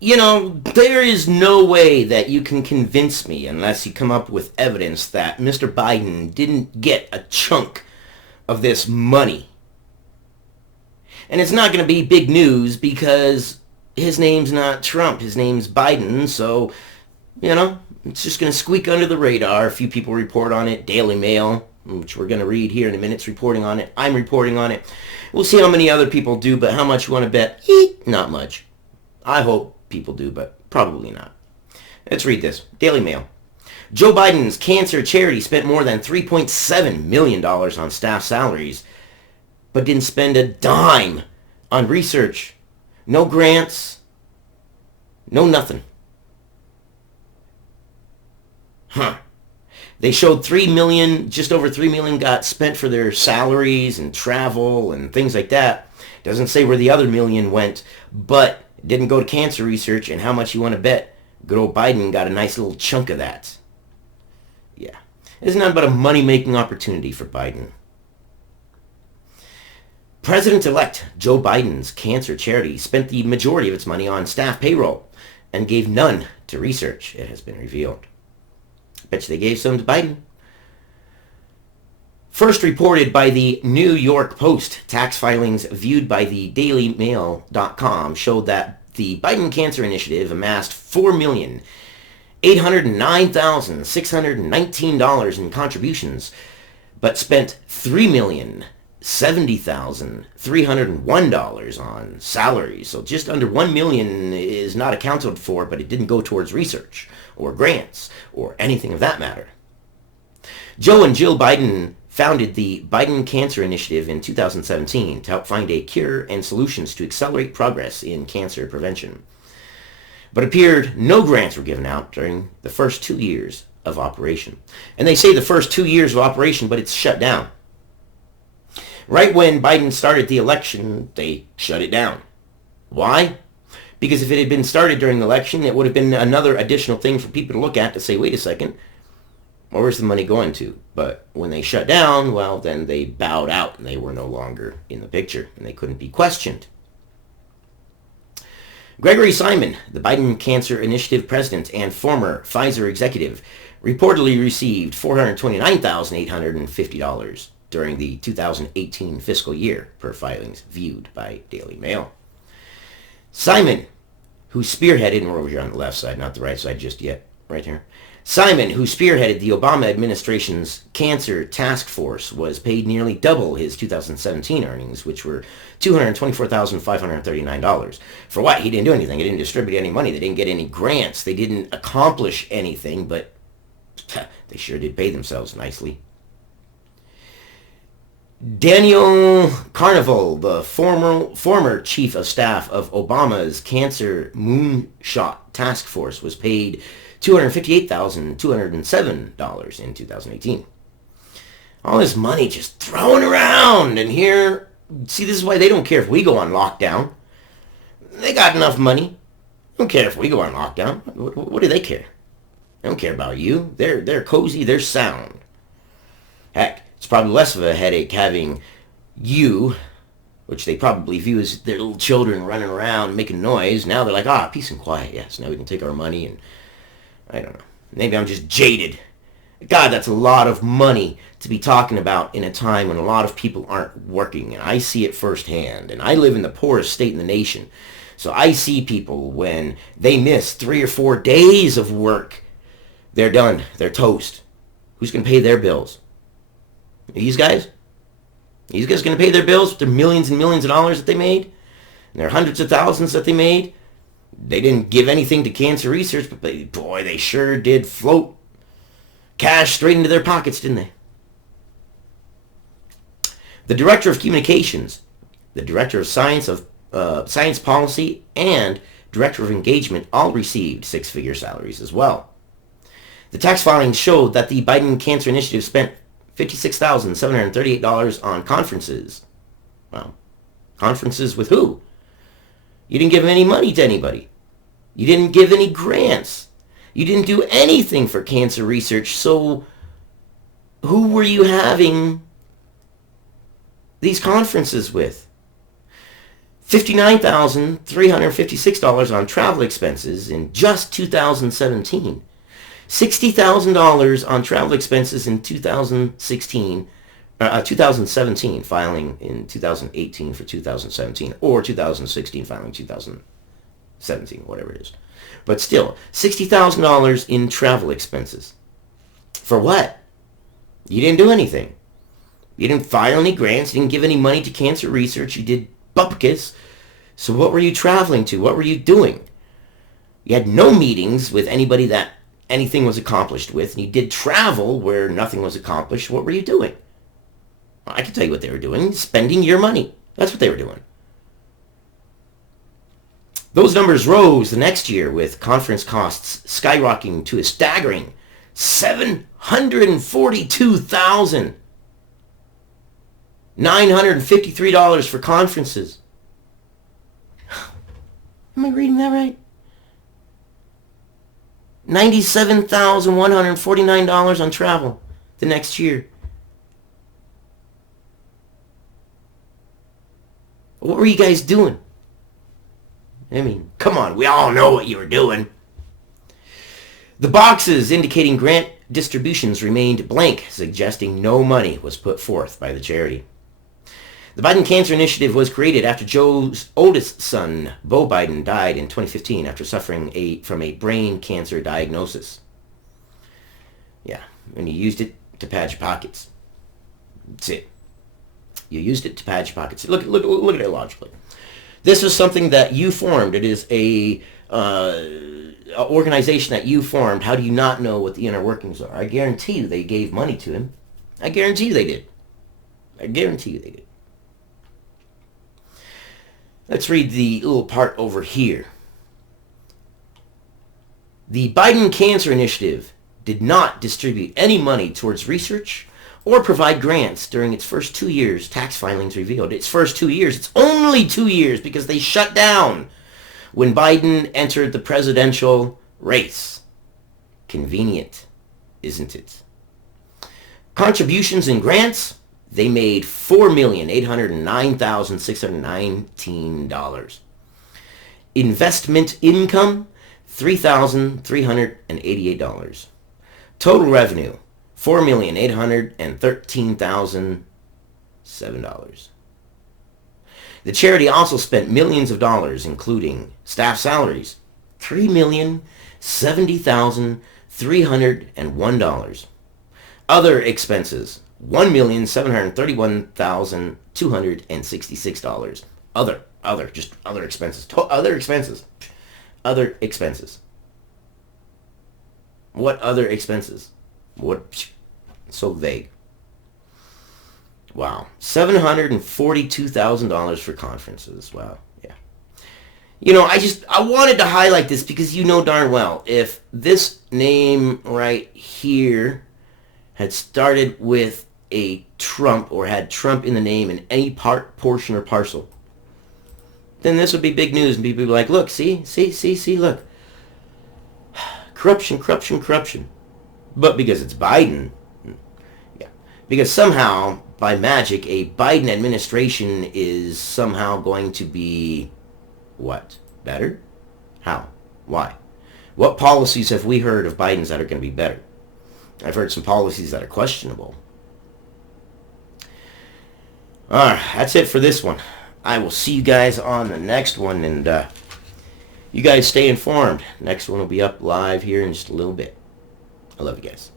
There is no way that you can convince me unless you come up with evidence that Mr. Biden didn't get a chunk of this money. And it's not going to be big news because his name's not Trump. His name's Biden. So, it's just going to squeak under the radar. A few people report on it. Daily Mail, which we're going to read here in a minute, is reporting on it. I'm reporting on it. We'll see how many other people do, but how much you want to bet? Not much. I hope people do, but probably not. Let's read this. Daily Mail. Joe Biden's cancer charity spent more than $3.7 million on staff salaries, but didn't spend a dime on research. No grants. No nothing. They showed $3 million, just over $3 million got spent for their salaries and travel and things like that. Doesn't say where the other $1 million went, but it didn't go to cancer research. And how much you want to bet good old Biden got a nice little chunk of that? Yeah. It's not but a money-making opportunity for Biden. President-elect Joe Biden's cancer charity spent the majority of its money on staff payroll and gave none to research, it has been revealed. Bet you they gave some to Biden. First reported by the New York Post, tax filings viewed by the DailyMail.com showed that the Biden Cancer Initiative amassed $4,809,619 in contributions, but spent $3,070,301 on salaries. So just under $1 million is not accounted for, but it didn't go towards research or grants or anything of that matter. Joe and Jill Biden founded the Biden Cancer Initiative in 2017 to help find a cure and solutions to accelerate progress in cancer prevention. But it appeared no grants were given out during the first 2 years of operation. And they say the first 2 years of operation, but it's shut down. Right when Biden started the election, they shut it down. Why? Because if it had been started during the election, it would have been another additional thing for people to look at to say, wait a second, where's the money going to? But when they shut down, well, then they bowed out and they were no longer in the picture and they couldn't be questioned. Gregory Simon, the Biden Cancer Initiative president and former Pfizer executive, reportedly received $429,850 during the 2018 fiscal year, per filings viewed by Daily Mail. Simon, who spearheaded, and we're over here on the left side, not the right side just yet, right here. Simon, who spearheaded the Obama administration's cancer task force, was paid nearly double his 2017 earnings, which were $224,539. For what? He didn't do anything. He didn't distribute any money. They didn't get any grants. They didn't accomplish anything, but they sure did pay themselves nicely. Daniel Carnival, the former chief of staff of Obama's Cancer Moonshot Task Force, was paid $258,207 in 2018. All this money just thrown around, and here, see, this is why they don't care if we go on lockdown. They got enough money. They don't care if we go on lockdown. What do they care? They don't care about you. They're cozy. They're sound. Heck, it's probably less of a headache having you, which they probably view as their little children running around making noise. Now they're like, peace and quiet. Yes, now we can take our money and, I don't know. Maybe I'm just jaded. God, that's a lot of money to be talking about in a time when a lot of people aren't working. And I see it firsthand. And I live in the poorest state in the nation. So I see people when they miss 3 or 4 days of work, they're done. They're toast. Who's going to pay their bills? These guys? These guys going to pay their bills with their millions and millions of dollars that they made? And their hundreds of thousands that they made? They didn't give anything to cancer research, but they sure did float cash straight into their pockets, didn't they? The Director of Communications, the Director of Science Policy, and Director of Engagement all received six-figure salaries as well. The tax filings showed that the Biden Cancer Initiative spent $56,738 on conferences. Well, conferences with who? You didn't give any money to anybody. You didn't give any grants. You didn't do anything for cancer research. So who were you having these conferences with? $59,356 on travel expenses in just 2017. $60,000 on travel expenses in 2017, filing in 2018 for 2017, or 2016, filing 2017, whatever it is. But still, $60,000 in travel expenses. For what? You didn't do anything. You didn't file any grants. You didn't give any money to cancer research. You did bupkis. So what were you traveling to? What were you doing? You had no meetings with anybody that anything was accomplished with. And you did travel where nothing was accomplished. What were you doing? I can tell you what they were doing. Spending your money. That's what they were doing. Those numbers rose the next year, with conference costs skyrocketing to a staggering $742,953 for conferences. Am I reading that right? $97,149 on travel the next year. What were you guys doing? I mean, come on, we all know what you were doing. The boxes indicating grant distributions remained blank, suggesting no money was put forth by the charity. The Biden Cancer Initiative was created after Joe's oldest son, Beau Biden, died in 2015 after suffering from a brain cancer diagnosis. Yeah, and you used it to pad your pockets. That's it. You used it to pad your pockets. Look at it logically. This is something that you formed. It is a organization that you formed. How do you not know what the inner workings are? I guarantee you they gave money to him. I guarantee you they did. I guarantee you they did. Let's read the little part over here. The Biden Cancer Initiative did not distribute any money towards research or provide grants during its first 2 years, tax filings revealed. Its first 2 years. It's only 2 years because they shut down when Biden entered the presidential race. Convenient, isn't it? Contributions and grants, they made $4,809,619. Investment income, $3,388. Total revenue, $4,813,007. The charity also spent millions of dollars, including staff salaries, $3,070,301. Other expenses, $1,731,266. Other expenses. Other expenses. What other expenses? What? So vague. Wow. $742,000 for conferences. Wow. Yeah. You know, I wanted to highlight this because you know darn well, if this name right here had started with a Trump or had Trump in the name in any part, portion, or parcel, then this would be big news and people would be like, look, see, look. Corruption. But because it's Biden, yeah, because somehow, by magic, a Biden administration is somehow going to be, what, better? How? Why? What policies have we heard of Biden's that are going to be better? I've heard some policies that are questionable. Alright, that's it for this one. I will see you guys on the next one, and you guys stay informed. Next one will be up live here in just a little bit. I love you guys.